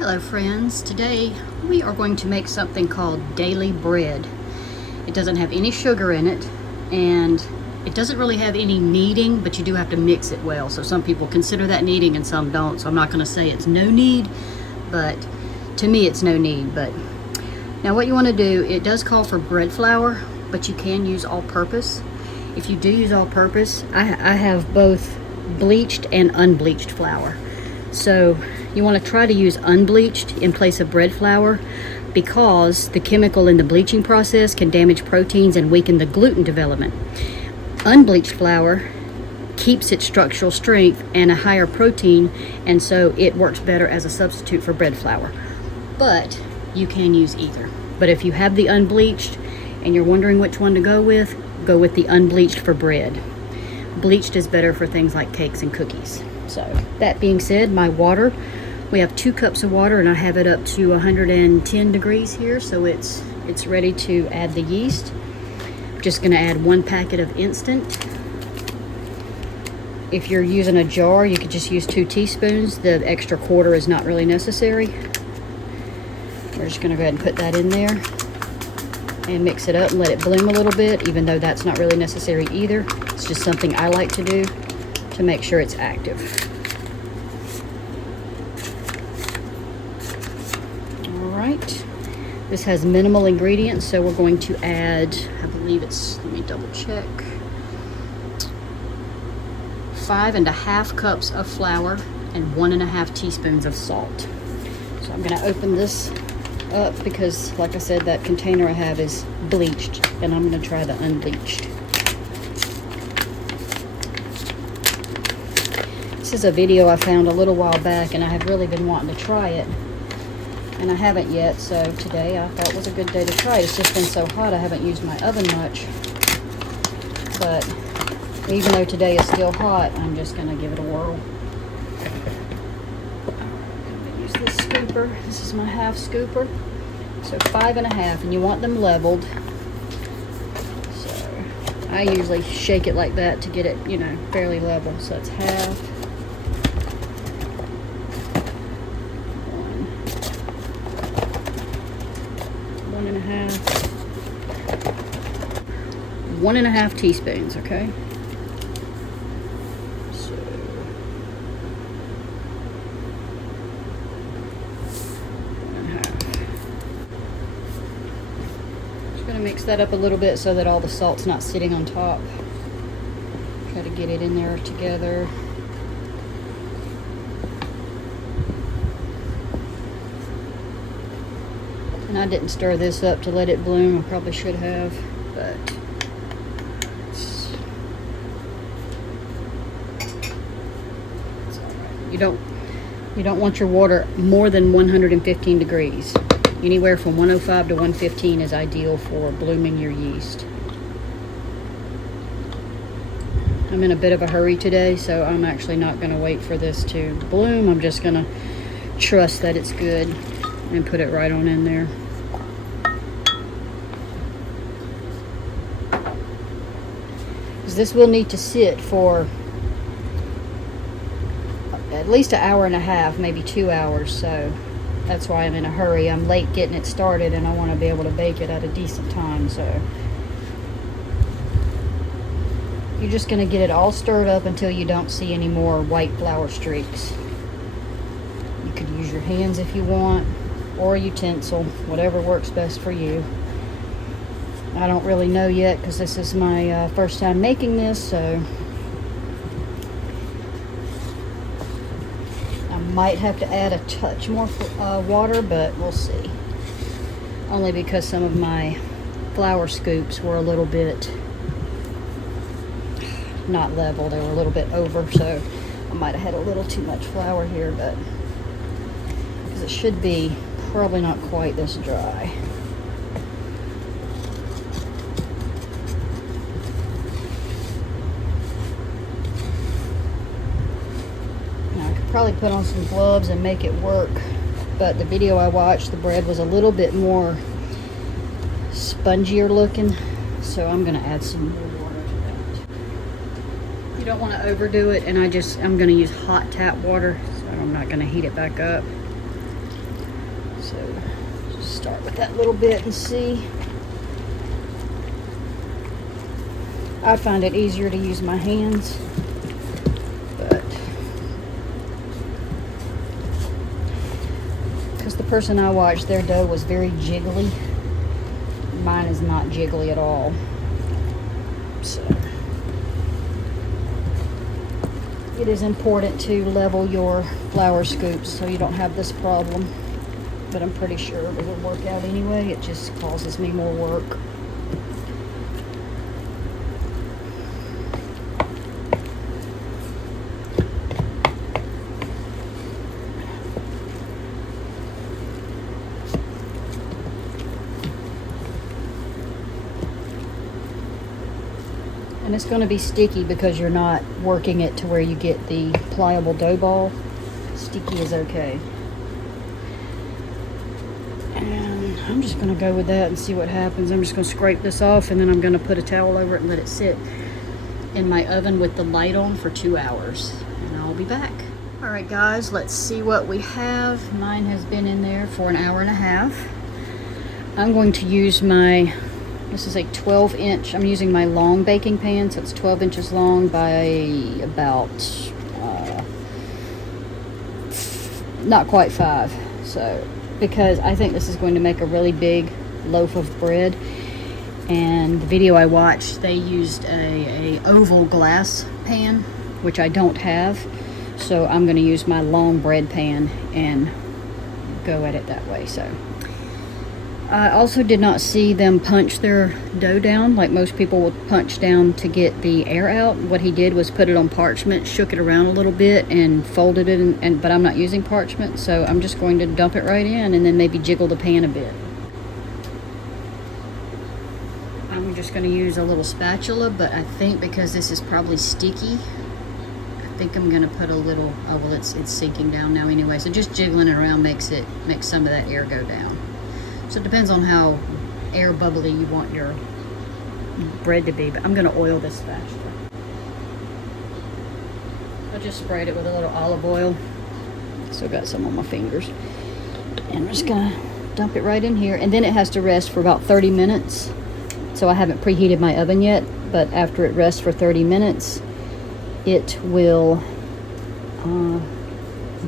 Hello friends, today we are going to make something called daily bread. It doesn't have any sugar in it and it doesn't really have any kneading, but you do have to mix it well. So some people consider that kneading and some don't, so I'm not going to say it's no knead, but to me it's no knead. But now what you want to do, it does call for bread flour, but you can use all-purpose. If you do use all-purpose, I have both bleached and unbleached flour. So you want to try to use unbleached in place of bread flour because the chemical in the bleaching process can damage proteins and weaken the gluten development. Unbleached flour keeps its structural strength and a higher protein, and so it works better as a substitute for bread flour. But you can use either. But if you have the unbleached and you're wondering which one to go with the unbleached for bread. Bleached is better for things like cakes and cookies. So that being said, my water, we have 2 cups of water and I have it up to 110 degrees here, so it's ready to add the yeast. I'm just going to add 1 packet of instant. If you're using a jar, you could just use 2 teaspoons. The extra quarter is not really necessary. We're just going to go ahead and put that in there and mix it up and let it bloom a little bit, even though that's not really necessary either. It's just something I like to do to make sure it's active. Alright, this has minimal ingredients, so we're going to add, I believe it's, let me double check, 5½ cups of flour and 1½ teaspoons of salt. So I'm going to open this up because, like I said, that container I have is bleached, and I'm going to try the unbleached. This is a video I found a little while back, and I have really been wanting to try it, and I haven't yet, so today I thought was a good day to try it. It's just been so hot I haven't used my oven much, but even though today is still hot, I'm just going to give it a whirl. I'm going to use this scooper. This is my half scooper. So 5½, and you want them leveled. So I usually shake it like that to get it, you know, fairly level. So it's half. 1½ teaspoons, okay? So 1½. Just gonna mix that up a little bit so that all the salt's not sitting on top. Try to get it in there together. And I didn't stir this up to let it bloom. I probably should have, but it's all right. You don't want your water more than 115 degrees. Anywhere from 105 to 115 is ideal for blooming your yeast. I'm in a bit of a hurry today, so I'm actually not going to wait for this to bloom. I'm just going to trust that it's good and put it right on in there. This will need to sit for at least 1.5 hours, maybe 2 hours, so that's why I'm in a hurry. I'm late getting it started and I want to be able to bake it at a decent time. So you're just going to get it all stirred up until you don't see any more white flour streaks. You could use your hands if you want, or a utensil, whatever works best for you. I don't really know yet because this is my first time making this, so I might have to add a touch more water, but we'll see. Only because some of my flour scoops were a little bit not level, they were a little bit over, so I might have had a little too much flour here, but because it should be probably not quite this dry. Probably put on some gloves and make it work, but the video I watched, the bread was a little bit more spongier looking, so I'm going to add some more water to that. You don't want to overdo it, and I'm going to use hot tap water, so I'm not going to heat it back up. So just start with that little bit and see. I find it easier to use my hands, but because the person I watched, their dough was very jiggly. Mine is not jiggly at all. So it is important to level your flour scoops so you don't have this problem, but I'm pretty sure it will work out anyway. It just causes me more work. And it's going to be sticky because you're not working it to where you get the pliable dough ball. Sticky is okay. And I'm just going to go with that and see what happens. I'm just going to scrape this off, and then I'm going to put a towel over it and let it sit in my oven with the light on for 2 hours. And I'll be back. Alright guys, let's see what we have. Mine has been in there for 1.5 hours. I'm going to use my... This is a 12-inch. I'm using my long baking pan, so it's 12 inches long by about not quite 5. So, because I think this is going to make a really big loaf of bread. And the video I watched, they used a oval glass pan, which I don't have. So I'm going to use my long bread pan and go at it that way. So. I also did not see them punch their dough down like most people would punch down to get the air out. What he did was put it on parchment, shook it around a little bit, and folded it. But I'm not using parchment, so I'm just going to dump it right in and then maybe jiggle the pan a bit. I'm just going to use a little spatula, but I think because this is probably sticky, I think I'm going to put a little. Oh well, it's sinking down now anyway. So just jiggling it around makes some of that air go down. So it depends on how air bubbly you want your bread to be, but I'm going to oil this spatula. I just sprayed it with a little olive oil. Still got some on my fingers. And I'm just going to dump it right in here. And then it has to rest for about 30 minutes. So I haven't preheated my oven yet, but after it rests for 30 minutes, it will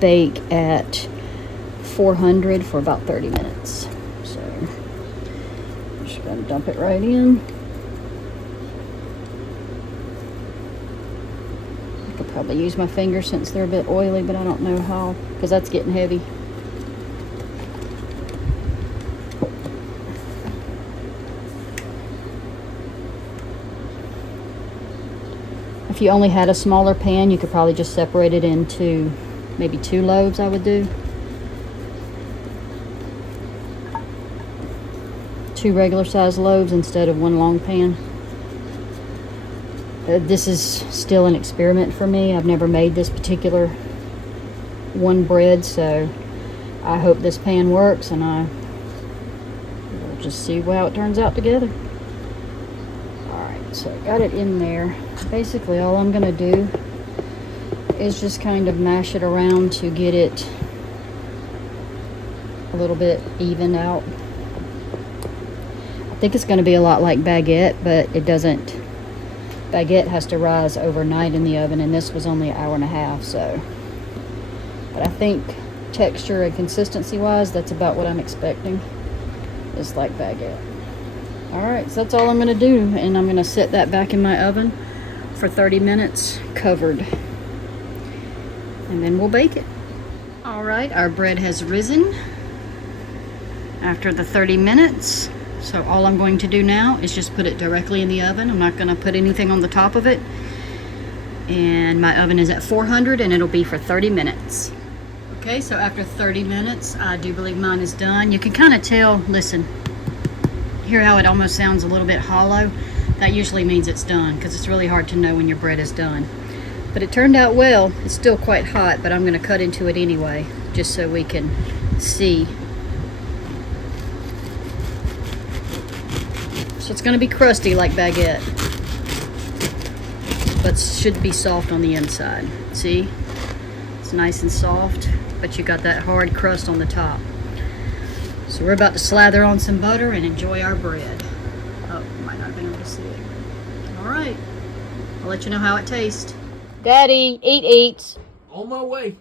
bake at 400 for about 30 minutes. Just gonna dump it right in. I could probably use my fingers since they're a bit oily, but I don't know how, because that's getting heavy. If you only had a smaller pan, you could probably just separate it into maybe 2 loaves, I would do. 2 regular size loaves instead of 1 long pan. This is still an experiment for me. I've never made this particular one bread, so I hope this pan works, and we'll just see how it turns out together. Alright, so I got it in there. Basically all I'm going to do is just kind of mash it around to get it a little bit evened out. I think it's going to be a lot like baguette, but it doesn't. Baguette has to rise overnight in the oven, and this was only 1.5 hours, so. But I think texture and consistency wise, that's about what I'm expecting. It's like baguette. Alright, so that's all I'm going to do, and I'm going to set that back in my oven for 30 minutes covered. And then we'll bake it. Alright, our bread has risen after the 30 minutes. So all I'm going to do now is just put it directly in the oven. I'm not going to put anything on the top of it. And my oven is at 400, and it'll be for 30 minutes. Okay, so after 30 minutes, I do believe mine is done. You can kind of tell, listen, hear how it almost sounds a little bit hollow? That usually means it's done, because it's really hard to know when your bread is done. But it turned out well. It's still quite hot, but I'm going to cut into it anyway, just so we can see. So it's going to be crusty like baguette, but should be soft on the inside. See? It's nice and soft, but you got that hard crust on the top. So we're about to slather on some butter and enjoy our bread. Oh, you might not have been able to see it. All right. I'll let you know how it tastes. Daddy, eat. On my way.